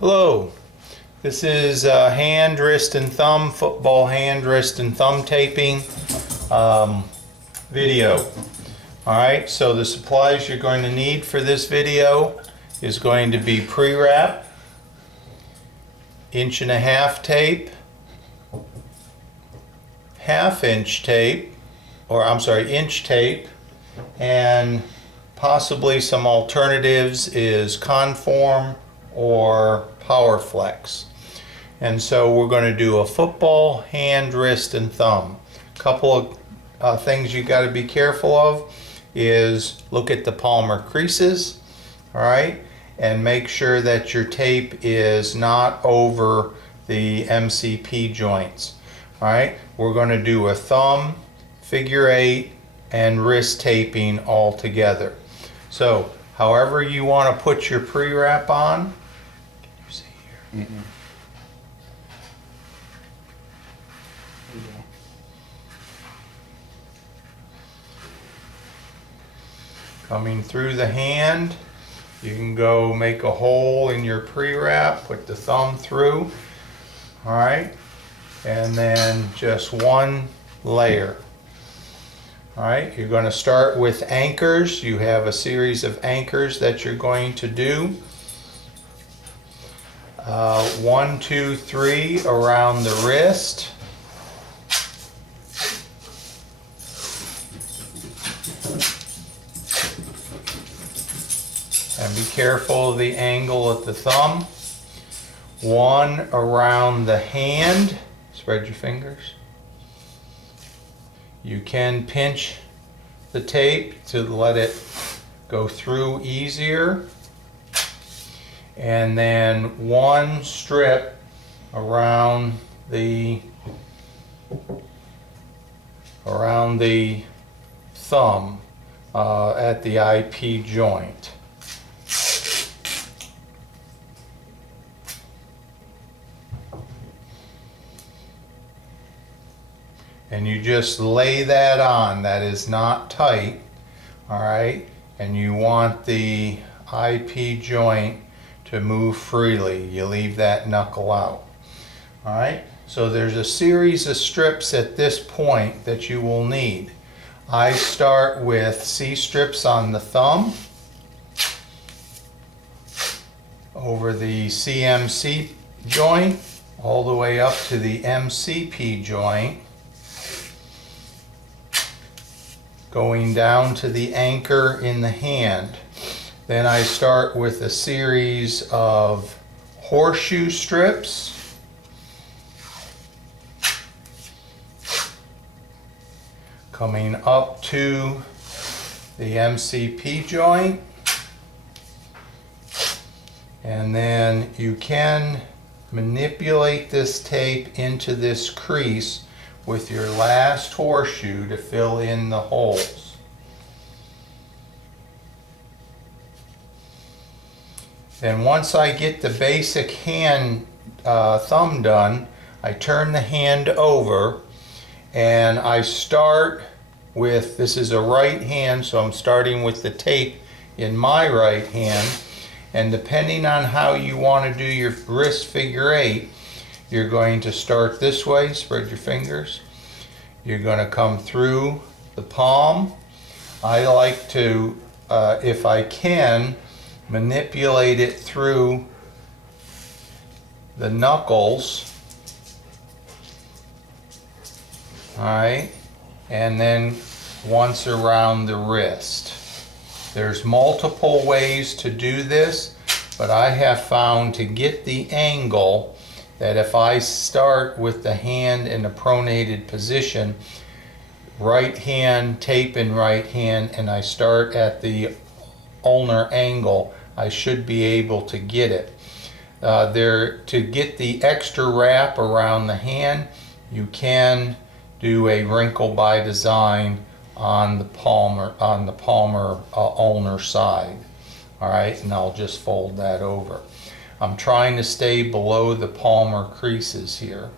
Hello, this is hand, wrist, and thumb, football hand, wrist, and thumb taping video. Alright, so the supplies you're going to need for this video is going to be pre-wrap, 1.5" tape, 1/2" tape, or I'm sorry, inch tape, and possibly some alternatives is Conform or PowerFlex. And so we're going to do a football hand, wrist, and thumb. A couple of things you got to be careful of is look at the palmar creases, all right, and make sure that your tape is not over the MCP joints. All right, we're going to do a thumb, figure 8, and wrist taping all together. So however you want to put your pre-wrap on, can you see here? Mm-mm. Coming through the hand, you can go make a hole in your pre-wrap, put the thumb through, all right, and then just one layer. All right, you're going to start with anchors. You have a series of anchors that you're going to do. 1, 2, 3 around the wrist. And be careful of the angle at the thumb. 1 around the hand. Spread your fingers. You can pinch the tape to let it go through easier. And then 1 strip around the thumb at the IP joint. And you just lay that on. That is not tight, all right? And you want the IP joint to move freely. You leave that knuckle out, all right? So there's a series of strips at this point that you will need. I start with C-strips on the thumb, over the CMC joint, all the way up to the MCP joint, going down to the anchor in the hand. Then I start with a series of horseshoe strips, coming up to the MCP joint, and then you can manipulate this tape into this crease with your last horseshoe to fill in the holes. Then once I get the basic hand thumb done, I turn the hand over and I start with, this is a right hand, so I'm starting with the tape in my right hand, and depending on how you want to do your wrist figure 8, you're going to start this way, spread your fingers. You're going to come through the palm. I like to, if I can, manipulate it through the knuckles. All right, and then once around the wrist. There's multiple ways to do this, but I have found to get the angle that if I start with the hand in a pronated position, right hand, tape in right hand, and I start at the ulnar angle, I should be able to get it. To get the extra wrap around the hand, you can do a wrinkle by design on the palmar ulnar side. All right, and I'll just fold that over. I'm trying to stay below the palmar creases here.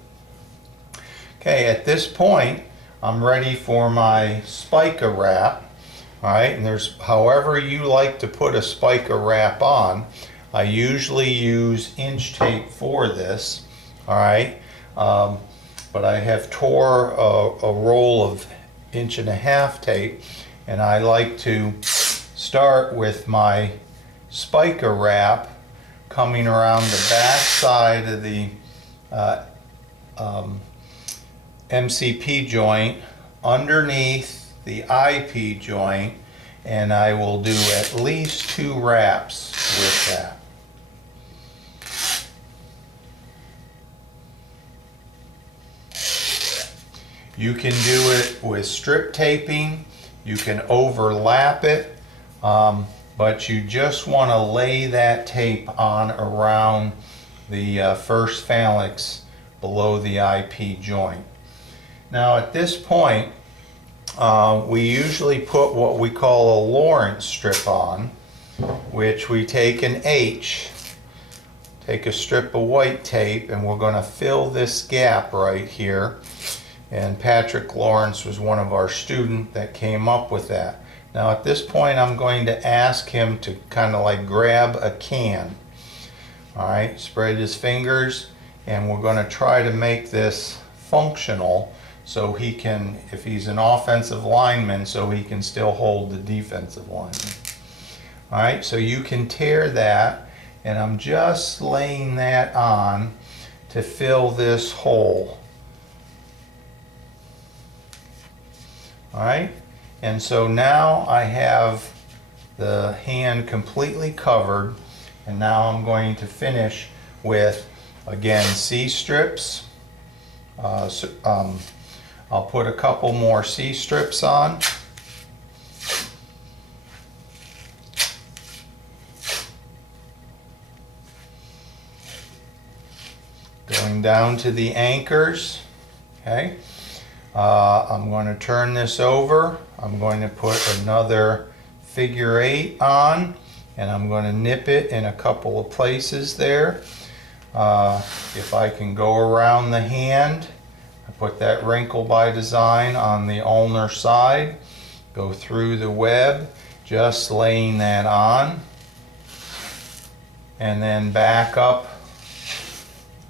Okay, at this point, I'm ready for my spica wrap. All right, and there's however you like to put a spica wrap on. I usually use inch tape for this, all right? But I have tore a roll of 1.5-inch tape, and I like to start with my spiker wrap coming around the back side of the MCP joint underneath the IP joint, and I will do at least 2 wraps with that. You can do it with strip taping, you can overlap it, but you just want to lay that tape on around the first phalanx below the IP joint. Now at this point, we usually put what we call a Lawrence strip on, which we take an H, take a strip of white tape, and we're going to fill this gap right here. And Patrick Lawrence was one of our students that came up with that. Now at this point I'm going to ask him to kind of like grab a can. Alright, spread his fingers, and we're going to try to make this functional so he can, if he's an offensive lineman, so he can still hold the defensive lineman. Alright, so you can tear that, and I'm just laying that on to fill this hole. Alright, and so now I have the hand completely covered, and now I'm going to finish with, again, C-strips. I'll put a couple more C-strips on. Going down to the anchors, okay. I'm going to turn this over. I'm going to put another figure 8 on, and I'm going to nip it in a couple of places there. If I can go around the hand, I put that wrinkle by design on the ulnar side, go through the web, just laying that on, and then back up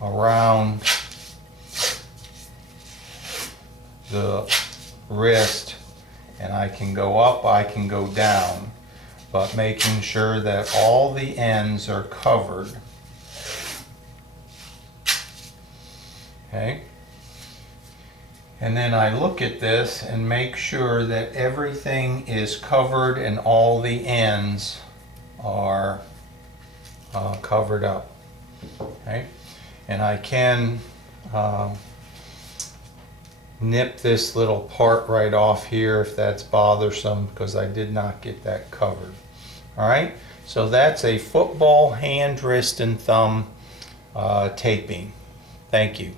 around the wrist, and I can go up, I can go down, but making sure that all the ends are covered. Okay, and then I look at this and make sure that everything is covered and all the ends are covered up. Okay, and I can nip this little part right off here if that's bothersome, because I did not get that covered. Alright, so that's a football hand, wrist, and thumb taping. Thank you.